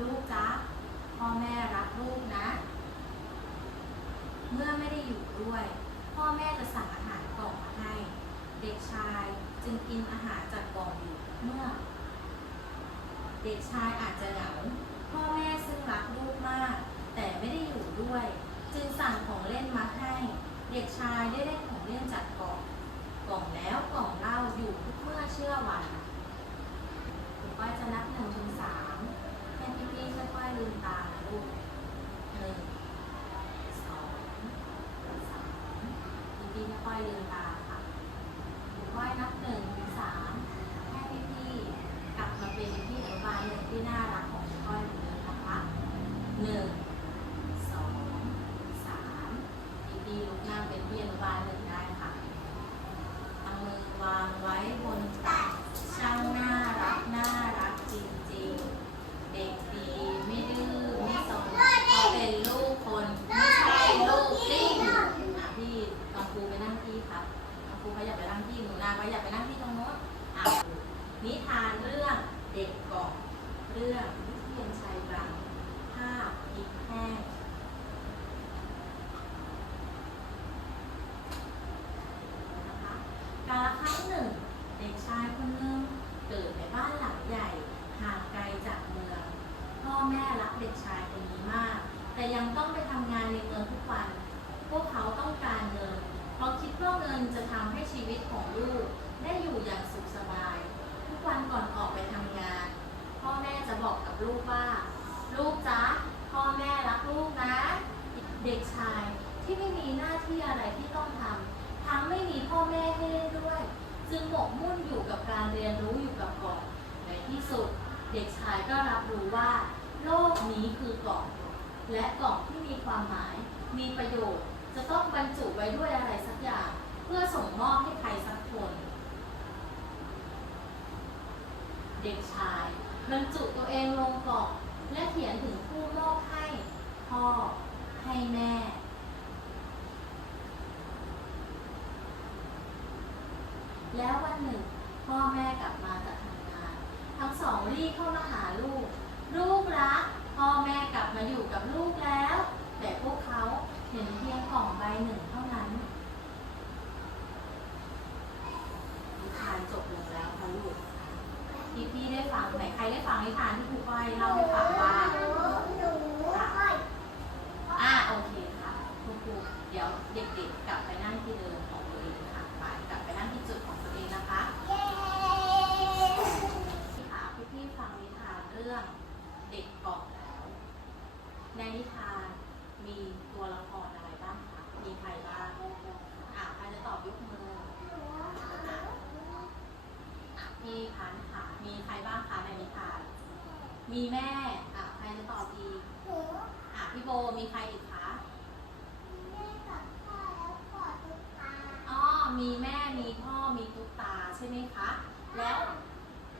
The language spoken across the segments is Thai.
ลูกจ๊ะพ่อแม่รักลูกนะ เมื่อไม่ได้อยู่ด้วย พ่อแม่จะสั่งอาหารกล่องมาให้ เด็กชายจึงกินอาหารจากกล่องอยู่เมื่อ เด็กชายอาจจะเหงาพ่อแม่ซึ่งรักลูกมาก แต่ไม่ได้อยู่ด้วย จึงสั่งของเล่นมาให้ เด็กชายได้เล่นของเล่นจากกล่อง กล่องแล้วกล่องเล่าอยู่ทุกเมื่อเชื่อวันคุณก้อยจะนับหนึ่งถึงสามให้พี่ๆค่อยๆ ลืมตานะลูกหนึ่งสองสามพี่ๆค่อยๆลืมตาค่ะคุณก้อยนับหนึ่งถึงสามให้พี่ๆกลับมาเป็นพี่อนุบาลหนึ่งที่น่ารักของคุณก้อยเหมือนเดิมนะคะหนึ่ง สองสามพี่พี่ลุกนั่งเป็นพี่อนุบาลหนึ่งได้ค่ะเอามือวางไว้บนตักช่างน่ารักน่ารักจริงๆ เด็กดีไม่ดื้อไม่สนเพราะเป็นลูกคนไม่ใช่ลูกลิงอะพี่ตองครูไปนั่งที่ครับตองครูเขาอยากไปนั่งที่หนูนาเขาอยากไปนั่งที่ตรงโน้นอะนิทานเรื่องเด็กกล่องเรื่องวิเทียนชัยรังภาพพริกแห้ง นะคะกาลครั้งหนึ่ง เด็กชายคนหนึงเกิดในบ้านหลังใหญ่ห่างไกลจากเมือง พ่อแม่รักเด็กชายคนนี้มาก แต่ยังต้องไปทำงานในเมืองทุกวัน พวกเขาต้องการเงิน เพราะคิดว่าเงินจะทำให้ ชีวิตของลูกได้อยู่อย่างสุขสบาย ทุกวันก่อนออกไปทำงาน พ่อแม่จะบอกกับลูกว่า ลูกจ๊ะพ่อแม่รักลูกนะ เด็กชายที่ไม่มีหน้าที่อะไรที่ต้องทำทั้งไม่มีพ่อแม่ให้เล่นด้วย จึงหมกมุ่นอยู่กับการเรียนรู้อยู่กับกล่องในที่สุด เด็กชายก็รับรู้ว่า โลกนี้คือกล่องและกล่องที่มีความหมาย มีประโยชน์ จะต้องบรรจุไว้ด้วยอะไรสักอย่าง เพื่อส่งมอบให้ใครสักคน เด็กชายบรรจุตัวเองลงกล่องและเขียนถึงผู้มอบให้พ่อให้แม่ แล้ววันหนึ่งพ่อแม่กลับมาจากทำงาน ทั้งสองรีบเข้ามาหาลูก ลูกรักพ่อแม่กลับมาอยู่กับลูกแล้ว แต่พวกเขาเห็นเพียงกล่องใบหนึ่งเทานจบลงแล้วค่ะลูกพี่พี่ได้ฟังไหนใครได้ฟังนิทานที่ครูก้อยเล่าให้ฟังบ้างอ่าโอเคค่ะครูครูเดี๋ยวเด็กๆกลับไปนะที่เดิมของตัวเองค่ะไปกลับไปนั่งที่จุดของตัวเองนะคะพี่ค่ะพี่ๆฟังนิทานเรื่องเด็กเกาะแล้วในนิทานมีตัวละครอะไรบ้างคะมีใครบ้างอ่าใครจะตอบยกมืออะพี่พันธ์ค่ะ มีใครบ้างคะในนิทาน มีแม่อะใครจะตอบอีก อะพี่โบ มีใครอีกคะอ๋อมีแม่มีพ่อมีตุ๊กตาใช่ไหมคะ แล้ว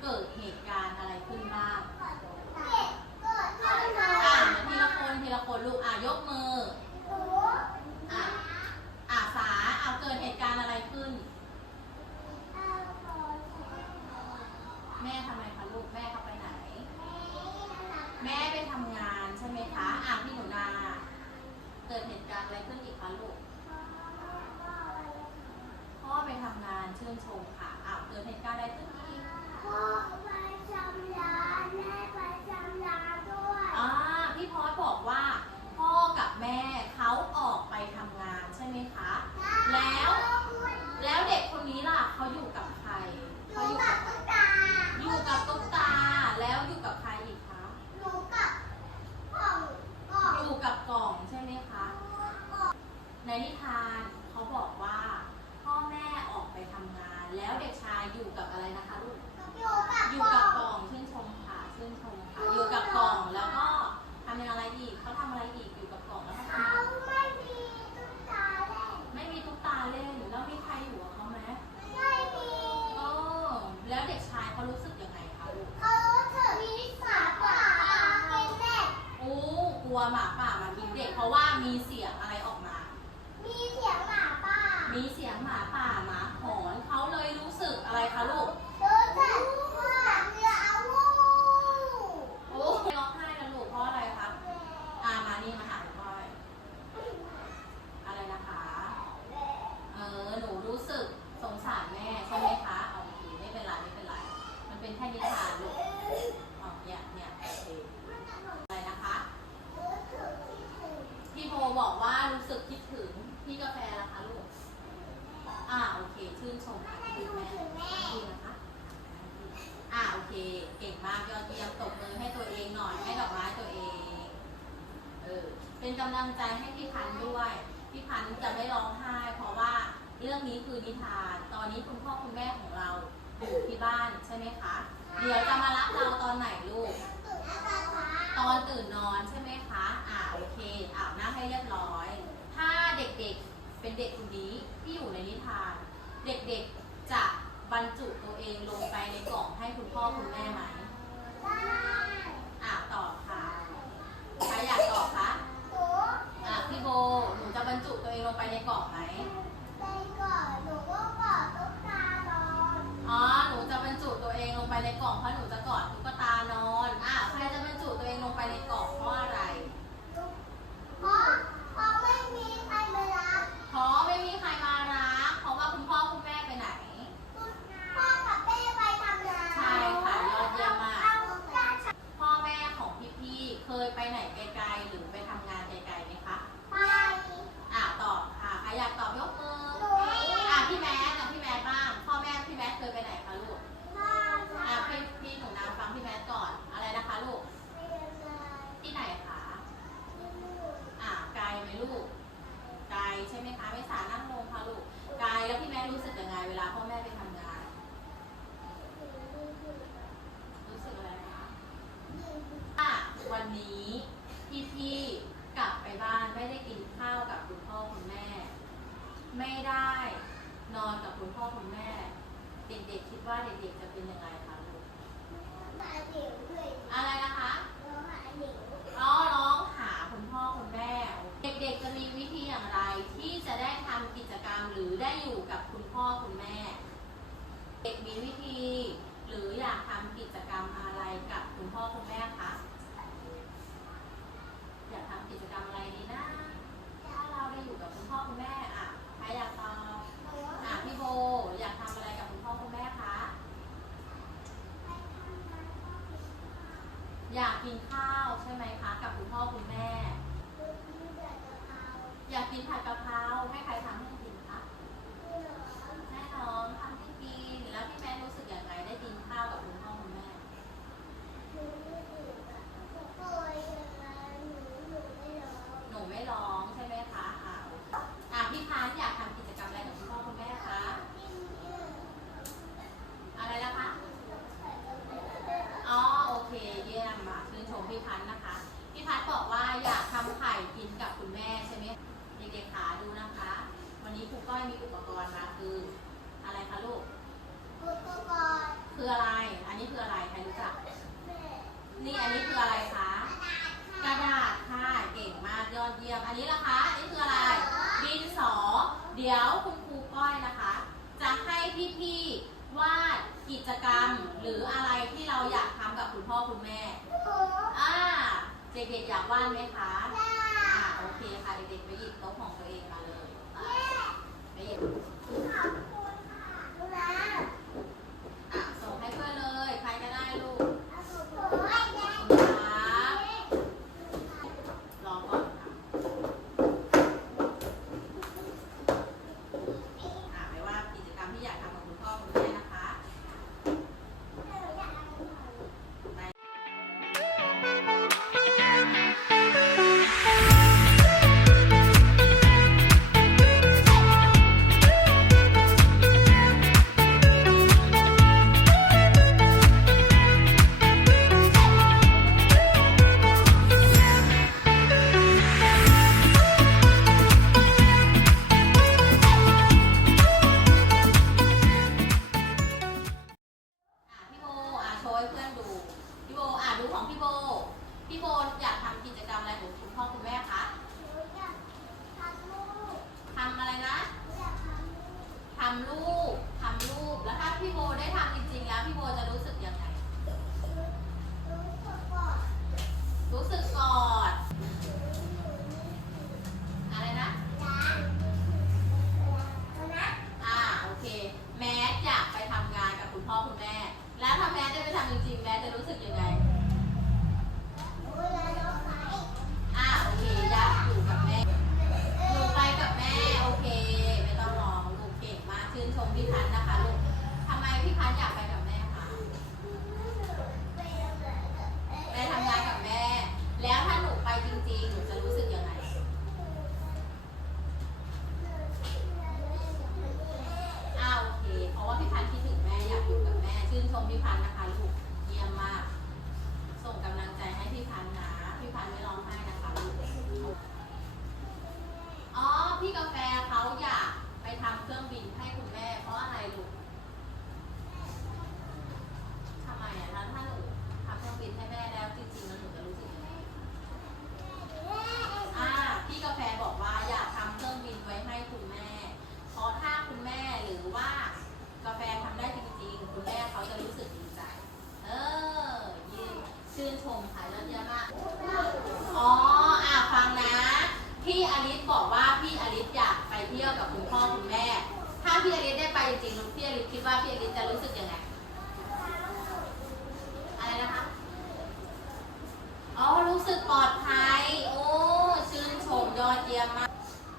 เกิดเหตุการณ์อะไรขึ้นบ้างอะทีละคนทีละคนลูกอะยกมือ หมาป่ามันกินเด็ก เพราะว่ามีเสียงอะไรออกมา มีเสียงหมาป่า มีเสียงหมาป่าหมาหอนเขาเลยรู้สึกอะไรคะลูกรู้สึกว่าเรืออาวูโอ้ยร้องไห้นะลูกเพราะอะไรคะอามานี่มาหาพ่อยอะไรนะคะ เออหนูรู้สึกสงสารแม่ใช่ไหมคะเอาโอเคไม่เป็นไรไม่เป็นไร มันเป็นแค่นิทาน อ่าโอเค เก่งมากยอดเยี่ยมตบมือให้ตัวเองหน่อย ให้ดอกไม้ตัวเอง เออ เป็นกำลังใจให้พี่พันด้วย พี่พันจะไม่ร้องไห้ เพราะว่าเรื่องนี้คือนิทาน ตอนนี้คุณพ่อคุณแม่ของเราอยู่ที่บ้านใช่ไหมคะ เดี๋ยวจะมารับเราตอนไหนลูก ตอนตื่นนอนใช่ไหมคะ อ่าโอเคอาบน้ำให้เรียบร้อย ถ้าเด็กๆเป็นเด็กคนนี้ที่อยู่ในนิทาน เด็กๆ จะบรรจุตัวเองลงไปในกล่องให้คุณพ่อคุณแม่ไหมอ่าตอบค่ะใครอยากตอบคะอะพี่โบหนูจะบรรจุตัวเองลงไปในกล่องไหม ไม่ได้นอนกับคุณพ่อคุณแม่ เด็กๆคิดว่าเด็กๆจะเป็นยังไงคะลูกอะไรนะคะร้อ๋อร้องหาคุณพ่อคุณแม่ เด็กๆจะมีวิธีอย่างไรที่จะได้ทำกิจกรรมหรือได้อยู่กับคุณพ่อคุณแม่ เด็กมีวิ 他。 หรืออะไรที่เราอยากทำกับคุณพ่อคุณแม่ อ่า เด็กๆอยากวาดไหมคะอ่าโอเคค่ะ เด็กๆไปหยิบโต๊ะของตัวเองมาเลยไปหยิบ พัทอยากไปกับแม่ค่ะไปทำงานกับแม่ แล้วถ้าหนูไปจริงๆหนูจะรู้สึกยังไง อ้าวโอเค เพราะว่าพี่พันคิดถึงแม่อยากอยู่กับแม่ ชื่นชมพี่พันนะคะลูก เยี่ยมมาก ส่งกำลังใจให้พี่พันนะ พี่พันไม่ร้องไห้นะคะลูก อ๋อ พี่กาแฟเขาอยากไปทำเครื่องบินให้ บอกว่าพี่อลิสอยากไปเที่ยวกับคุณพ่อคุณแม่ ถ้าพี่อลิสได้ไปจริงๆพี่อลิสคิดว่าพี่อลิสจะรู้สึกยังไง อะไรนะคะ อ๋อ รู้สึกปลอดภัย โอ้ ชื่นชมยอดเยี่ยมมาก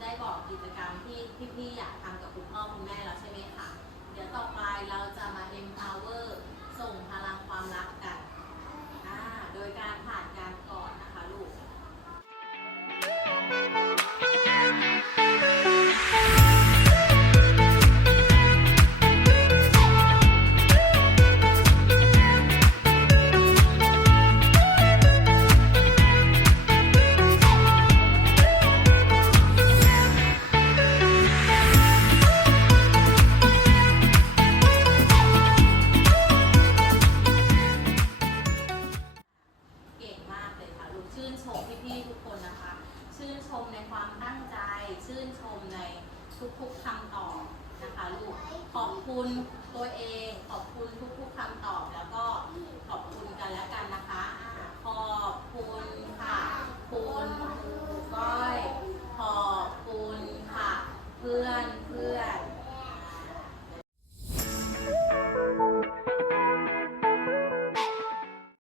ได้บอกกิจกรรมที่พี่ๆอยากทำกับคุณพ่อคุณแม่แล้วใช่ไหมคะ เดี๋ยวต่อไปเราจะมา empower ส่งพลังความรัก ชมพี่ๆทุกคนนะคะ ชื่นชมในความตั้งใจ ชื่นชมในทุกๆคำตอบนะคะลูกขอบคุณตัวเอง ขอบคุณทุกๆคำตอบ แล้วก็ขอบคุณกันแล้วกันนะคะ